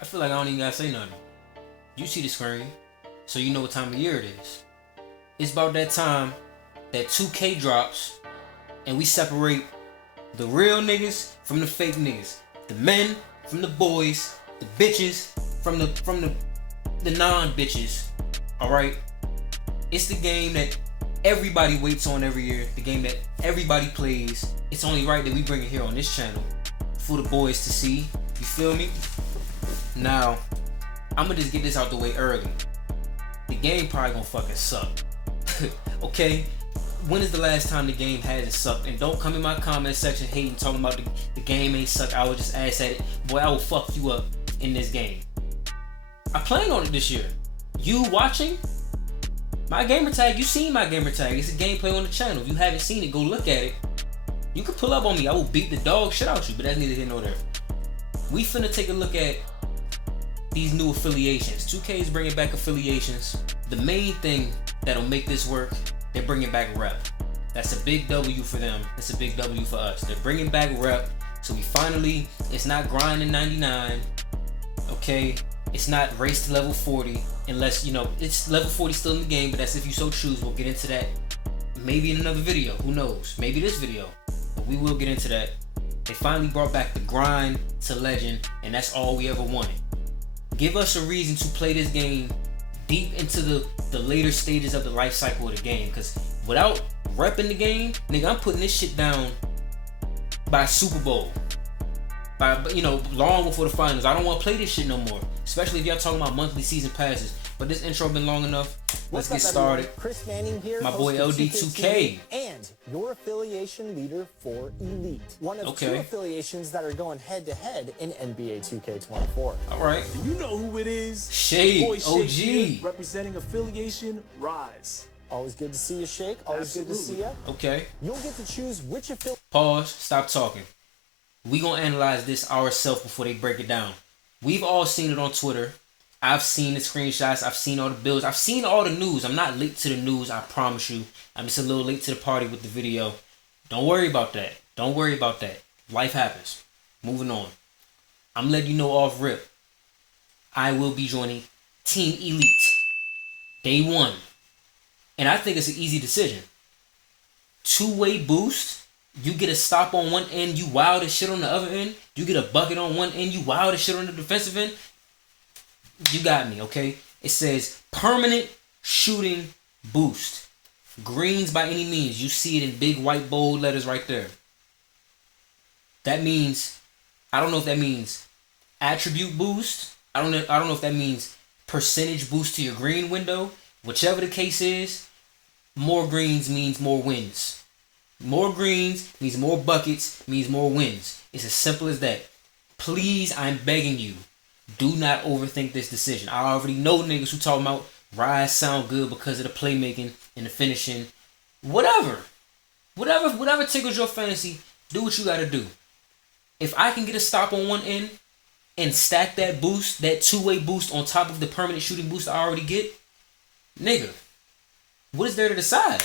I feel like I don't even gotta say nothing. You see the screen, so you know what time of year it is. It's about that time that 2K drops, and we separate the real niggas from the fake niggas, the men from the boys, the bitches from the non-bitches. All right, it's the game that everybody waits on every year, the game that everybody plays. It's only right that we bring it here on this channel for the boys to see. You feel me? Now, I'm gonna just get this out the way early. The game probably gonna fucking suck. Okay? When is the last time the game hasn't sucked? And don't come in my comment section hating, talking about the game ain't suck. I will just ask at it. Boy, I will fuck you up in this game. I plan on it this year. You watching? My gamer tag, you seen my gamer tag. It's a gameplay on the channel. If you haven't seen it, go look at it. You can pull up on me. I will beat the dog shit out you, but that's neither here nor there. We finna take a look at these new affiliations. 2K is bringing back affiliations. The main thing that'll make this work, they're bringing back rep. That's a big W for them. It's a big W for us. They're bringing back rep. So we finally, it's not grinding 99. Okay? It's not race to level 40. Unless, you know, it's level 40 still in the game, but that's if you so choose. We'll get into that maybe in another video. Who knows? Maybe this video. But we will get into that. They finally brought back the grind to legend, and that's all we ever wanted. Give us a reason to play this game deep into the later stages of the life cycle of the game. Because without repping the game, nigga, I'm putting this shit down by Super Bowl. By, you know, long before the finals. I don't want to play this shit no more. Especially if y'all talking about monthly season passes. But this intro been long enough. Let's get started. Everyone? Chris Manning here, my boy LD2K. And your affiliation leader for Elite. One of two affiliations that are going head-to-head in NBA 2K24. All right. You know who it is. Shade, boy, OG. Shade representing Affiliation Rise. Always good to see you, Shake. Always good to see you. Okay. You'll get to choose which affiliate. Pause. Stop talking. We gonna analyze this ourselves before they break it down. We've all seen it on Twitter. I've seen the screenshots. I've seen all the builds. I've seen all the news. I'm not late to the news, I promise you. I'm just a little late to the party with the video. Don't worry about that. Don't worry about that. Life happens. Moving on. I'm letting you know off rip. I will be joining Team Elite. Day 1. And I think it's an easy decision. 2-way boost. You get a stop on one end, you wild as shit on the other end. You get a bucket on one end, you wild as shit on the defensive end. You got me, okay? It says permanent shooting boost. Greens by any means. You see it in big white bold letters right there. That means, I don't know if that means attribute boost. I don't know if that means percentage boost to your green window. Whichever the case is, more greens means more wins. More greens means more buckets, means more wins. It's as simple as that. Please, I'm begging you, do not overthink this decision. I already know niggas who talking about Rise sound good because of the playmaking and the finishing. Whatever tickles your fantasy, do what you gotta do. If I can get a stop on one end and stack that boost, that 2-way boost on top of the permanent shooting boost I already get, nigga, what is there to decide?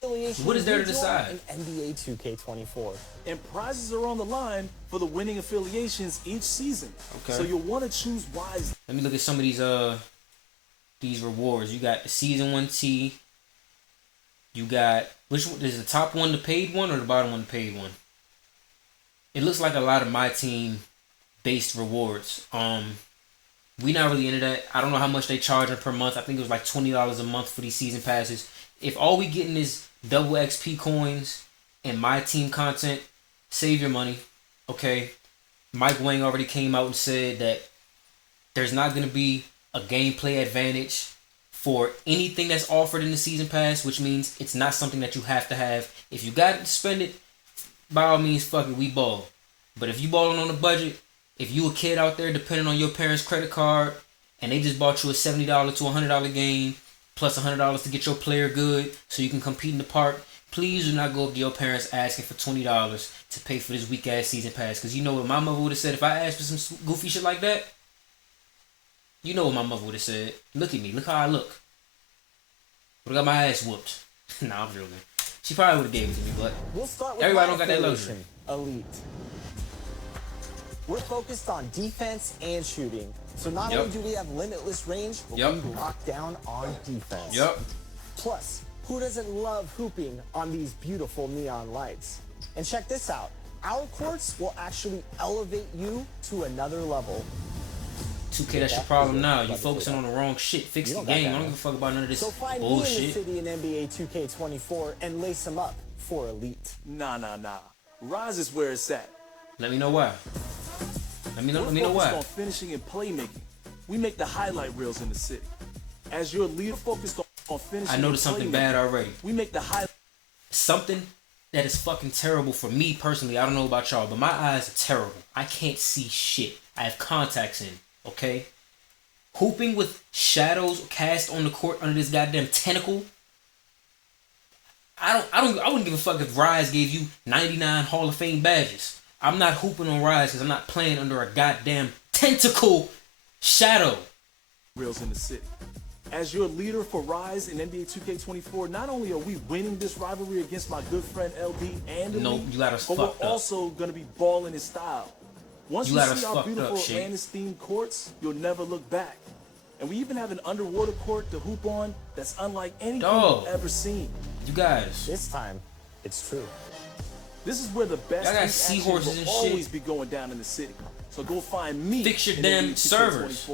What is there to decide? In NBA 2K24. And prizes are on the line for the winning affiliations each season. Okay. So you'll want to choose wisely. Let me look at some of these rewards. You got the season 1 T. You got, which one is the top one, the paid one, or the bottom one, the paid one? It looks like a lot of my team based rewards. We not really into that. I don't know how much they charging per month. I think it was like $20 a month for these season passes. If all we getting is double XP coins and my team content, save your money. Okay. Mike Wang already came out and said that there's not going to be a gameplay advantage for anything that's offered in the season pass, which means it's not something that you have to have. If you got to spend it, by all means, fuck it, we ball. But if you balling on a budget, if you a kid out there depending on your parents' credit card and they just bought you a $70 to $100 game plus $100 to get your player good so you can compete in the park, please do not go up to your parents asking for $20 to pay for this weak ass season pass. Because you know what my mother would have said if I asked for some goofy shit like that? You know what my mother would have said. Look at me. Look how I look. Would have got my ass whooped. Nah, I'm joking. She probably would have gave it to me, but we'll start with everybody don't got that luxury. Elite. We're focused on defense and shooting. So not only do we have limitless range, but we lock down on defense. Plus, who doesn't love hooping on these beautiful neon lights? And check this out. Our courts will actually elevate you to another level. 2K, that's your problem now. You focusing on the wrong shit. Fix the game. I don't give a fuck about none of this bullshit. So find me in the city in NBA 2K24 and lace them up for Elite. Nah. Rise is where it's at. Let me know why. Let me know why. We're focused on finishing and playmaking. We make the highlight reels in the city. As your leader focused on finishing, I noticed something bad already. We make the something that is fucking terrible for me personally. I don't know about y'all, but my eyes are terrible. I can't see shit. I have contacts in. Okay? Hooping with shadows cast on the court under this goddamn tentacle. I wouldn't give a fuck if Rise gave you 99 Hall of Fame badges. I'm not hooping on Rise because I'm not playing under a goddamn tentacle shadow. Reels in the city. As your leader for Rise in NBA 2K24, not only are we winning this rivalry against my good friend LD and Elite, but we're also going to be balling in style. Once you see our beautiful Atlantis-themed courts, you'll never look back. And we even have an underwater court to hoop on that's unlike anything you've ever seen. You guys. This time, it's true. This is where the best seahorses will always be going down in the city. So go find me. Fix your damn servers.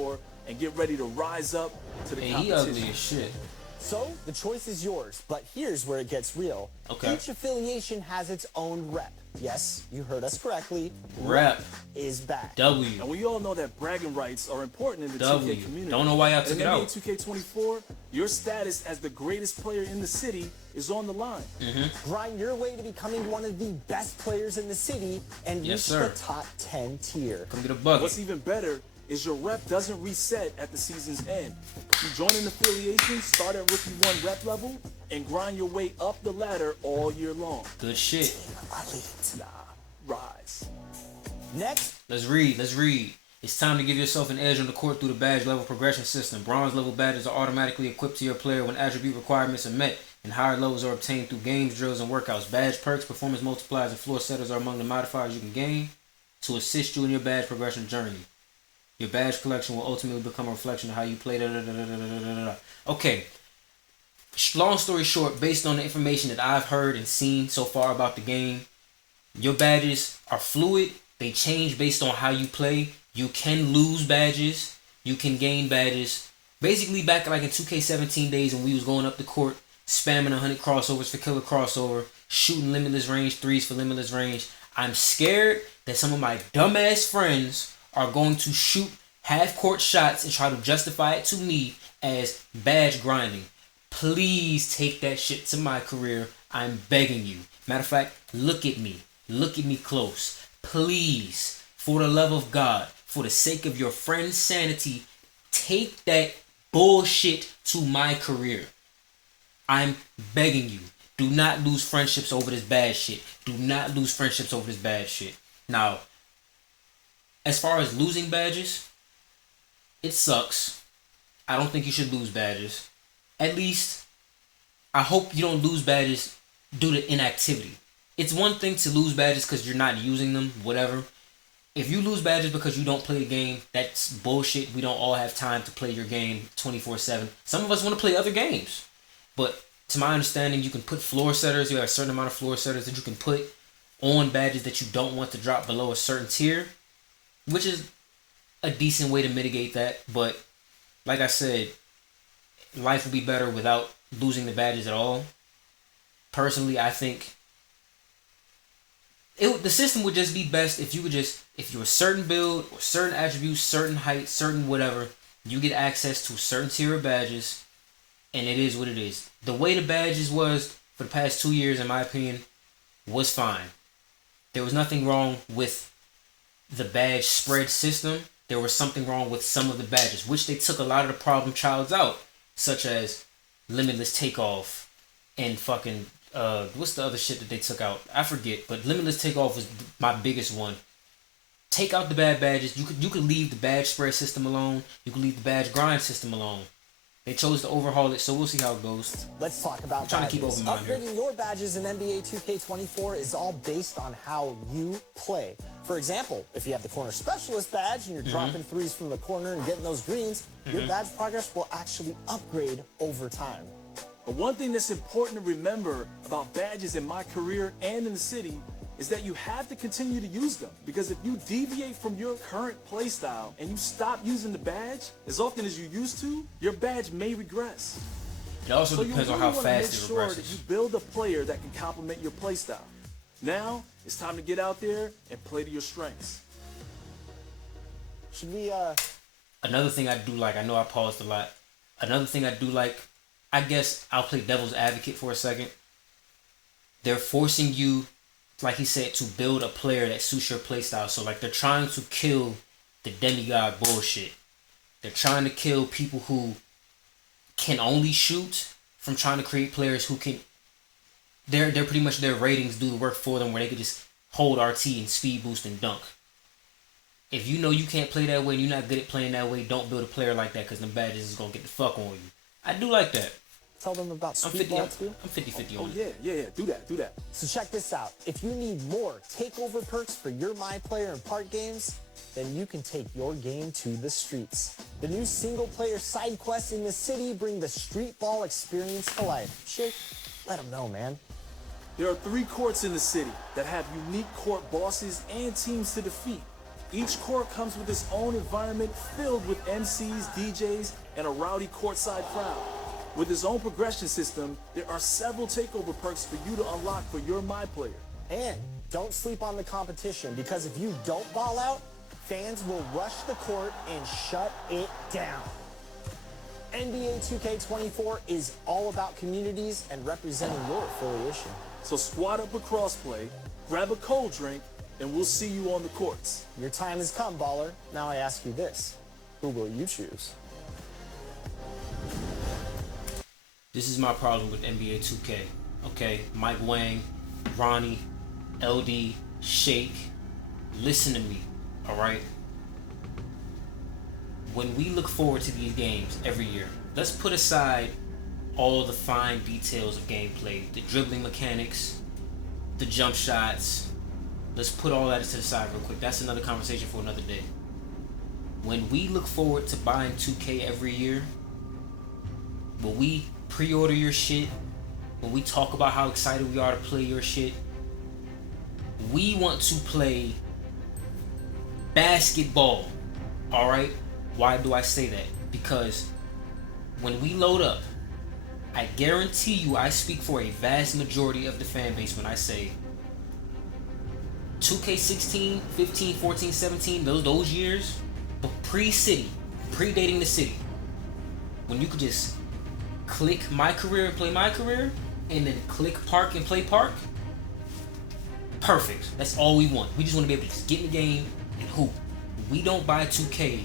And get ready to rise up to the competition. He ugly as shit. So, the choice is yours, but here's where it gets real. Okay. Each affiliation has its own rep. Yes, you heard us correctly. Rep is back. And we all know that bragging rights are important in the 2K community. Don't know why y'all took it out. In NBA 2K24, your status as the greatest player in the city is on the line. Grind your way to becoming one of the best players in the city and reach the top 10 tier. Come get a bucket. What's even better is your rep doesn't reset at the season's end. You join an affiliation, start at Rookie 1 rep level, and grind your way up the ladder all year long. Good shit. Nah, Rise. Next. Let's read. It's time to give yourself an edge on the court through the badge level progression system. Bronze level badges are automatically equipped to your player when attribute requirements are met, and higher levels are obtained through games, drills, and workouts. Badge perks, performance multipliers, and floor setters are among the modifiers you can gain to assist you in your badge progression journey. Your badge collection will ultimately become a reflection of how you play. Okay. Long story short, based on the information that I've heard and seen so far about the game, your badges are fluid. They change based on how you play. You can lose badges. You can gain badges. Basically, back like in 2K17 days when we was going up the court, spamming 100 crossovers for killer crossover, shooting limitless range threes for limitless range. I'm scared that some of my dumbass friends are going to shoot half-court shots and try to justify it to me as badge grinding. Please take that shit to my career. I'm begging you. Matter of fact, look at me. Look at me close. Please, for the love of God, for the sake of your friend's sanity, take that bullshit to my career. I'm begging you. Do not lose friendships over this bad shit. Do not lose friendships over this bad shit. Now, as far as losing badges, it sucks. I don't think you should lose badges. At least, I hope you don't lose badges due to inactivity. It's one thing to lose badges because you're not using them, whatever. If you lose badges because you don't play the game, that's bullshit. We don't all have time to play your game 24/7. Some of us want to play other games. But to my understanding, you can put floor setters. You have a certain amount of floor setters that you can put on badges that you don't want to drop below a certain tier, which is a decent way to mitigate that. But like I said, life would be better without losing the badges at all. Personally, I think the system would just be best if you would just, if you're a certain build or certain attributes, certain height, certain whatever, you get access to a certain tier of badges, and it is what it is. The way the badges was for the past 2 years, in my opinion, was fine. There was nothing wrong with the badge spread system. There was something wrong with some of the badges, which they took a lot of the problem childs out, such as Limitless Takeoff and fucking what's the other shit that they took out? I forget, but Limitless Takeoff was my biggest one. Take out the bad badges. You could leave the badge spread system alone. You could leave the badge grind system alone. They chose to overhaul it, so we'll see how it goes. Let's talk about badges. Upgrading your badges in NBA 2K24 is all based on how you play. For example, if you have the corner specialist badge and you're dropping threes from the corner and getting those greens, your badge progress will actually upgrade over time. But one thing that's important to remember about badges in my career and in the city is that you have to continue to use them. Because if you deviate from your current playstyle and you stop using the badge as often as you used to, your badge may regress. It also depends on how fast it regresses. So you really want to make sure that you build a player that can complement your playstyle. Now, it's time to get out there and play to your strengths. Should we, Another thing I do like, I know I paused a lot. Another thing I do like, I guess I'll play devil's advocate for a second. They're forcing you, like he said, to build a player that suits your playstyle. So like they're trying to kill the demigod bullshit. They're trying to kill people who can only shoot from trying to create players who can. They're pretty much, their ratings do the work for them where they could just hold RT and speed boost and dunk. If you know you can't play that way and you're not good at playing that way, don't build a player like that because them badges is going to get the fuck on you. I do like that. Tell them about Speedball too? I'm 50-50 on it. Yeah. Do that. So check this out. If you need more takeover perks for your My Player and Park games, then you can take your game to the streets. The new single-player side quests in the city bring the street ball experience to life. Shake, let them know, man. There are 3 courts in the city that have unique court bosses and teams to defeat. Each court comes with its own environment filled with MCs, DJs, and a rowdy courtside crowd. With its own progression system, there are several takeover perks for you to unlock for your My Player. And don't sleep on the competition, because if you don't ball out, fans will rush the court and shut it down. NBA 2K24 is all about communities and representing your affiliation. So squad up a crossplay, grab a cold drink, and we'll see you on the courts. Your time has come, baller. Now I ask you this. Who will you choose? This is my problem with NBA 2K. Okay, Mike Wang, Ronnie, LD, Shake, listen to me, alright? When we look forward to these games every year, let's put aside all the fine details of gameplay, the dribbling mechanics, the jump shots. Let's put all that to the side real quick. That's another conversation for another day. When we look forward to buying 2K every year, when we pre-order your shit, when we talk about how excited we are to play your shit, we want to play basketball, alright? Why do I say that? Because when we load up, I guarantee you I speak for a vast majority of the fan base when I say 2K16, 15, 14, 17, those years, but pre-city, predating the city, when you could just click my career and play my career, and then click park and play park, perfect. That's all we want. We just want to be able to just get in the game and hoop. We don't buy 2K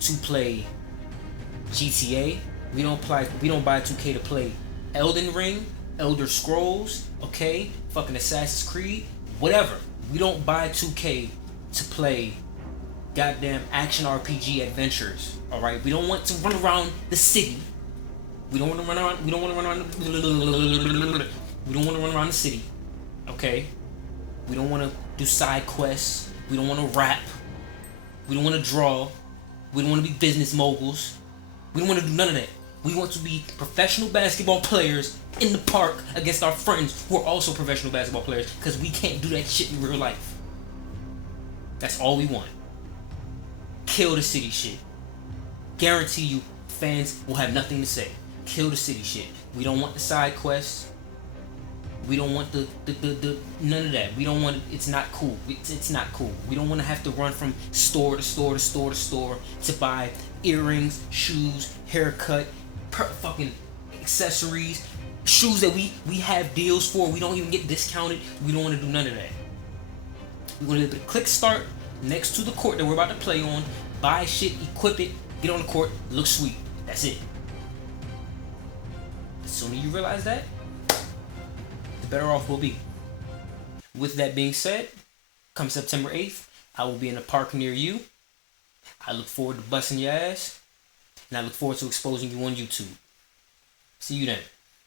to play GTA. We don't buy 2K to play Elden Ring, Elder Scrolls, okay, fucking Assassin's Creed, whatever. We don't buy 2K to play goddamn action RPG adventures, all right? We don't want to run around the city. We don't want to run around. We don't want to run around. We don't want to run around the city, okay? We don't want to do side quests. We don't want to rap. We don't want to draw. We don't want to be business moguls. We don't want to do none of that. We want to be professional basketball players in the park against our friends who are also professional basketball players, because we can't do that shit in real life. That's all we want. Kill the city shit. Guarantee you fans will have nothing to say. Kill the city shit. We don't want the side quests. We don't want the none of that. We don't want it. It's not cool. It's not cool. We don't want to have to run from store to store to store to store to buy earrings, shoes, haircut, fucking accessories, shoes that we have deals for. We don't even get discounted. We don't want to do none of that. We want to be able to click start next to the court that we're about to play on, buy shit, equip it, get on the court, look sweet. That's it. The sooner you realize that, the better off we'll be. With that being said, come September 8th, I will be in a park near you. I look forward to busting your ass, and I look forward to exposing you on YouTube. See you then.